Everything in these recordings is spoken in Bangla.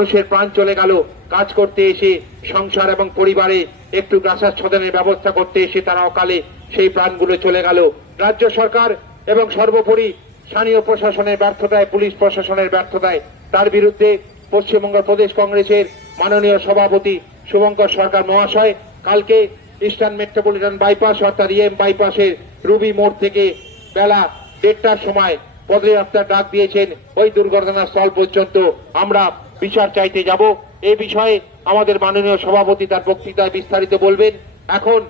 মানুষের প্রাণ চলে গেল কাজ করতে এসে, সংসার এবং পরিবারে একটু গ্রাসাচ্ছাদনের ব্যবস্থা করতে এসে তারা অকালে সেই প্রাণগুলো চলে গেল। রাজ্য সরকার এবং সর্বোপরি স্থানীয় প্রশাসনের ব্যর্থতায়, পুলিশ প্রশাসনের ব্যর্থতায় তার বিরুদ্ধে পশ্চিমবঙ্গ প্রদেশ কংগ্রেসের মাননীয় সভাপতি শুভঙ্কর সরকার মহাশয় কালকে ইস্টার্ন মেট্রোপলিটন বাইপাস অর্থাৎ ইএম বাইপাসের রুবি মোড় থেকে বেলা 1:30টার সময় পদযাত্রার ডাক দিয়েছেন। ওই দুর্ঘটনাস্থল পর্যন্ত আমরা বিচার চাইতে যাব। এই বিষয়ে আমাদের মাননীয় সভাপতি তার বক্তৃতায় বিস্তারিত বলবেন। এখন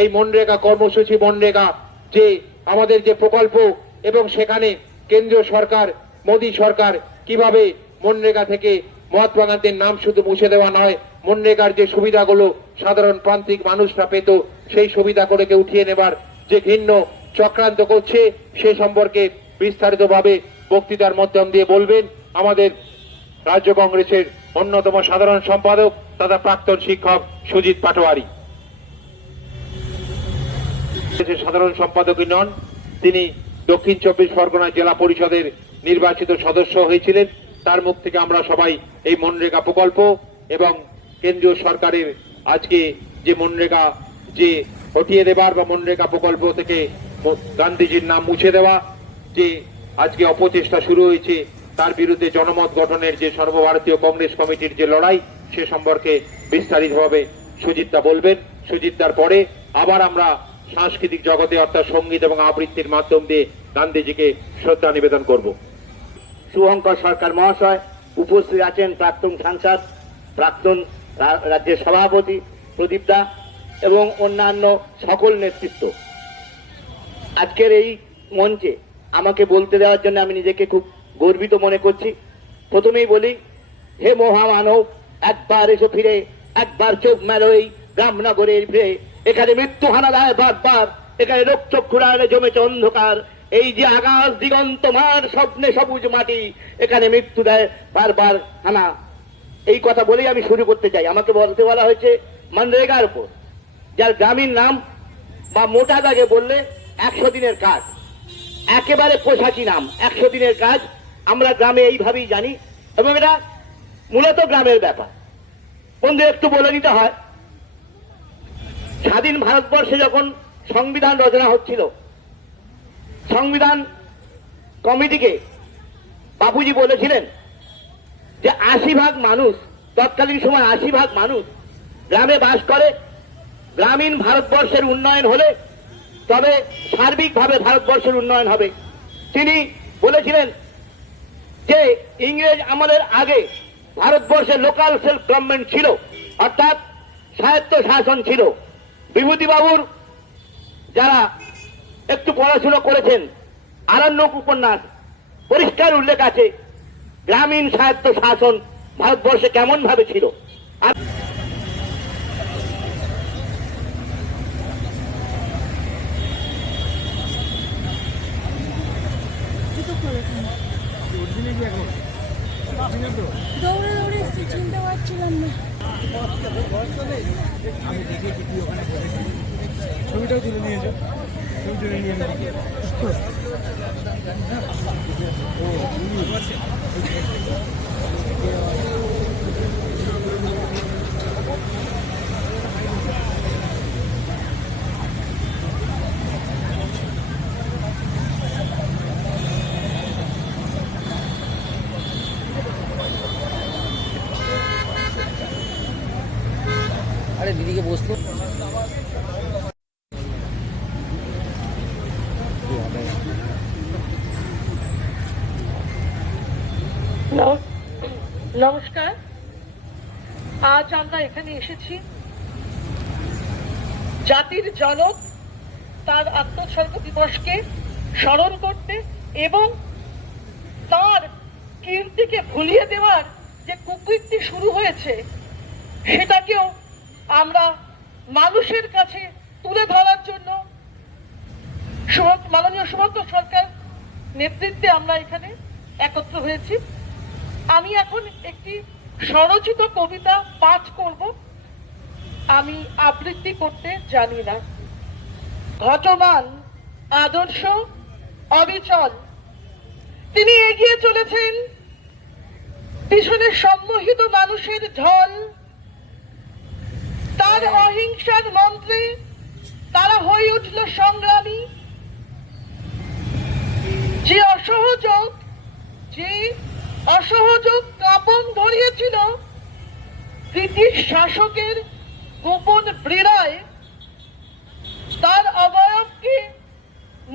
এই মনরেগা কর্মসূচি, মনরেগা যে আমাদের যে প্রকল্প, এবং সেখানে কেন্দ্রীয় সরকার, মোদী সরকার কিভাবে মনরেগা থেকে মহাত্মা গান্ধীর নাম শুধু মুছে দেওয়া নয়, মনরেগার যে সুবিধাগুলো সাধারণ প্রান্তিক মানুষরা পেত সেই সুবিধাগুলোকে উঠিয়ে নেবার যে ঘৃণ্য চক্রান্ত করছে সে সম্পর্কে বিস্তারিতভাবে বক্তৃতার মাধ্যম দিয়ে বলবেন আমাদের রাজ্য কংগ্রেসের অন্যতম সাধারণ সম্পাদক তথা প্রাক্তন শিক্ষক সুজিত পাটোয়ারি। সাধারণ সম্পাদকই নন, তিনি দক্ষিণ 24 পরগনা জেলা পরিষদের নির্বাচিত সদস্য হয়েছিলেন। তার মুখ থেকে আমরা সবাই এই মনরেগা প্রকল্প এবং কেন্দ্রীয় সরকারের আজকে যে মনরেগা যে হটিয়ে দেবার বা মনরেগা প্রকল্প থেকে গান্ধীজির নাম মুছে দেওয়া যে আজকে অপচেষ্টা শুরু হয়েছে তার বিরুদ্ধে জনমত গঠনের যে সর্বভারতীয় কংগ্রেস কমিটির যে লড়াই সে সম্পর্কে বিস্তারিতভাবে সুজিতদা বলবেন। সুজিতদার পরে আবার আমরা সাংস্কৃতিক জগতে অর্থাৎ সঙ্গীত এবং আবৃত্তির মাধ্যম দিয়ে গান্ধীজিকে শ্রদ্ধা নিবেদন করব। শুভঙ্কর সরকার মহাশয় উপস্থিত আছেন, প্রাক্তন সাংসদ, প্রাক্তন রাজ্যের সভাপতি প্রদীপ দা এবং অন্যান্য সকল নেতৃত্ব। আজকের এই মঞ্চে আমাকে বলতে দেওয়ার জন্য আমি নিজেকে খুব গর্বিত মনে করছি। প্রথমেই বলি, হে মহামানব, একবার এসে ফিরে, একবার চোখ মেলো এই রামনগরের ফিরে। এখানে মৃত্যু হানা দেয় বারবার, এখানে রোগচক্ষুরায় জমেছে অন্ধকার। এই যে আকাশ দিগন্ত মার স্বপ্নে সবুজ মাটি, এখানে মৃত্যু দেয় বারবার হানা। এই কথা বলেই আমি শুরু করতে চাই। আমাকে বলতে বলা হয়েছে মনরেগার উপর, যার গ্রামীণ নাম বা মোটা দাগে বললে 100 দিনের কাজ, একেবারে পোশাকি নাম 100 দিনের কাজ। আমরা গ্রামে এইভাবেই জানি এবং এটা মূলত গ্রামের ব্যাপার। বন্ধু একটু বলে নিতে হয়, স্বাধীন ভারতবর্ষে যখন সংবিধান রচনা হচ্ছিল, সংবিধান কমিটিকে বাপুজি বলেছিলেন যে 80% মানুষ, তৎকালীন সময় 80% মানুষ গ্রামে বাস করে। গ্রামীণ ভারতবর্ষের উন্নয়ন হলে তবে সার্বিকভাবে ভারতবর্ষের উন্নয়ন হবে। তিনি বলেছিলেন যে ইংরেজ আমলের আগে ভারতবর্ষে লোকাল সেলফ গভর্নমেন্ট ছিল, অর্থাৎ স্বায়ত্ত শাসন ছিল। বিভূতিবাবুর যারা একটু পড়াশোনা করেছেন, আরণ্যক উপন্যাস পরিষ্কার উল্লেখ আছে গ্রামীণ স্বায়ত্ত শাসন ভারতবর্ষে কেমন ভাবে ছিল। আর দৌড়ে দৌড়ে এসেছি, চিনতে পারছিলাম না। আমি দেখেছি কি ওখানে ছবিটাও তুলে নিয়েছো, ছবি তুলে নিয়ে আরে দিদিকে বসতো। নমস্কার। আজ আমরা এখানে এসেছি জাতির জনক তার আত্মোৎসর্গ দিবসকে স্মরণ করতে এবং তার কীর্তিকে ভুলিয়ে দেওয়ার যে কুকীর্তি শুরু হয়েছে সেটাকেও আমরা মানুষের কাছে তুলে ধরার জন্য মাননীয় শুভঙ্কর সরকার নেতৃত্বে আমরা এখানে একত্র হয়েছি। আমি এখন একটি স্বরচিত কবিতা পাঠ করব। আমি আবৃত্তি করতে জানি না। ঘটমান, আদর্শ, অবিচল তিনি এগিয়ে চলেছেন পিছনে সম্মোহিত মানুষের ঝল, তার অহিংসার মন্ত্রে তারা হয়ে উঠল সংগ্রামী। যে অসহযোগ কাঁপন ধরিয়েছিল ব্রিটিশ শাসকের গোপন ব্রেড়ায়, তার অবয়বকে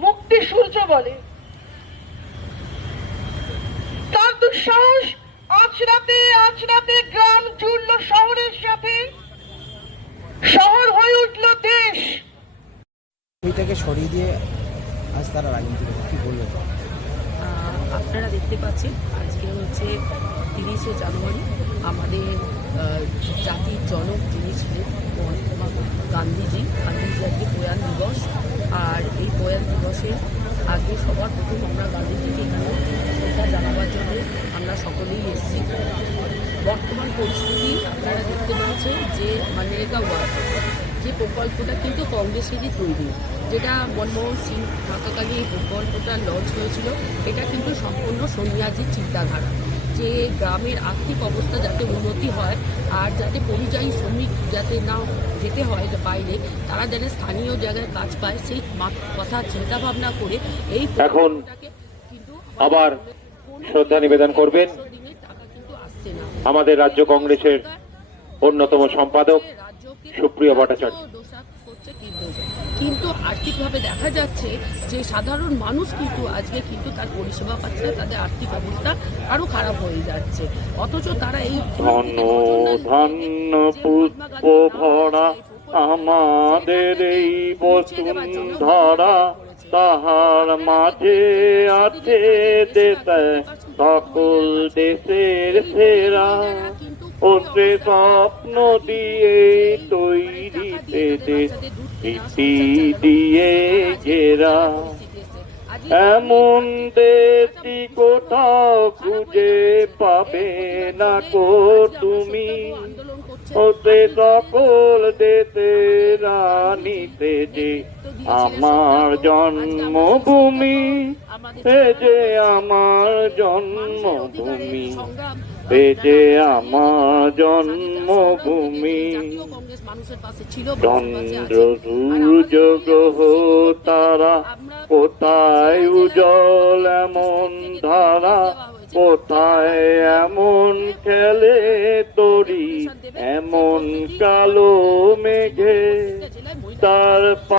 মুক্তি সূর্য বলে। তার দুঃসাহস আঁচড়াতে আঁচড়াতে গ্রাম জুড়ল শহরের সাথে, শহর হয়ে উঠল দেশ। ওইটাকে সরিয়ে দিয়ে আজ তারা রাজনীতি করে কি বলবেন? আপনারা দেখতে পাচ্ছেন আজকে হচ্ছে 30শে জানুয়ারি, আমাদের জাতির জনক যিনি ছিলেন মহাত্মা গান্ধীজি আজকে প্রয়াণ দিবস। আর এই প্রয়াণ দিবসের আগে সবার প্রথম আমরা গান্ধীজিকে এখানে শ্রদ্ধা জানাবার জন্য আমরা সকলেই এসেছি। বর্তমান পরিস্থিতি আপনারা দেখতে পাচ্ছেন যে মানরেগা ওয়ার্ক যে প্রকল্পটা কিন্তু কংগ্রেসেরই তৈরি, যেটা মনমোহন সিং থাকাকালে এই প্রকল্পটা লঞ্চ হয়েছিল। এটা কিন্তু সম্পূর্ণ সন্ন্যাসীর চিন্তাধারা, যে গ্রামের আর্থিক অবস্থা যাতে উন্নতি হয় আর যাতে পরিযায়ী শ্রমিক যাতে না যেতে হয় বাইরে, তারা যেন স্থানীয় জায়গায় কাজ পায়, সেই কথা চিন্তা ভাবনা করে এই এখন কিন্তু আবার শ্রদ্ধা নিবেদন করবেন টাকা কিন্তু আসছে না। আমাদের রাজ্য কংগ্রেসের অন্যতম সম্পাদক সুপ্রিয় ভট্টাচার্য। কিন্তু আর্থিকভাবে দেখা যাচ্ছে যে সাধারণ মানুষ কিন্তু আজকে কিন্তু তার পরিষেবা পাচ্ছে না, তাদের আর্থিক অবস্থা আরো খারাপ হয়ে যাচ্ছে। অথচ তারা এই ধন্য ধন্য পুষ্প ভরা আমাদের এই বসুন্ধরা, তাহার মাঝে আছে দেশ সকল দেশের সেরা, ও সে স্বপ্ন দিয়ে তৈরিতে দেশ রীতি দিয়ে ঘেরা। এমন দেশটি কোথাও খুঁজে পাবে না কো তুমি, ওতে সকল দেশের রানীতে যে আমার জন্মভূমি, সে যে আমার জন্মভূমি, সে যে আমার জন্মভূমি। চন্দ্র সূর্য গ্রহ তারা কোথায় উজ্জ্বল এমন ধারা, কোথায় এমন খেলে তরি এমন কালো মেঘে, তার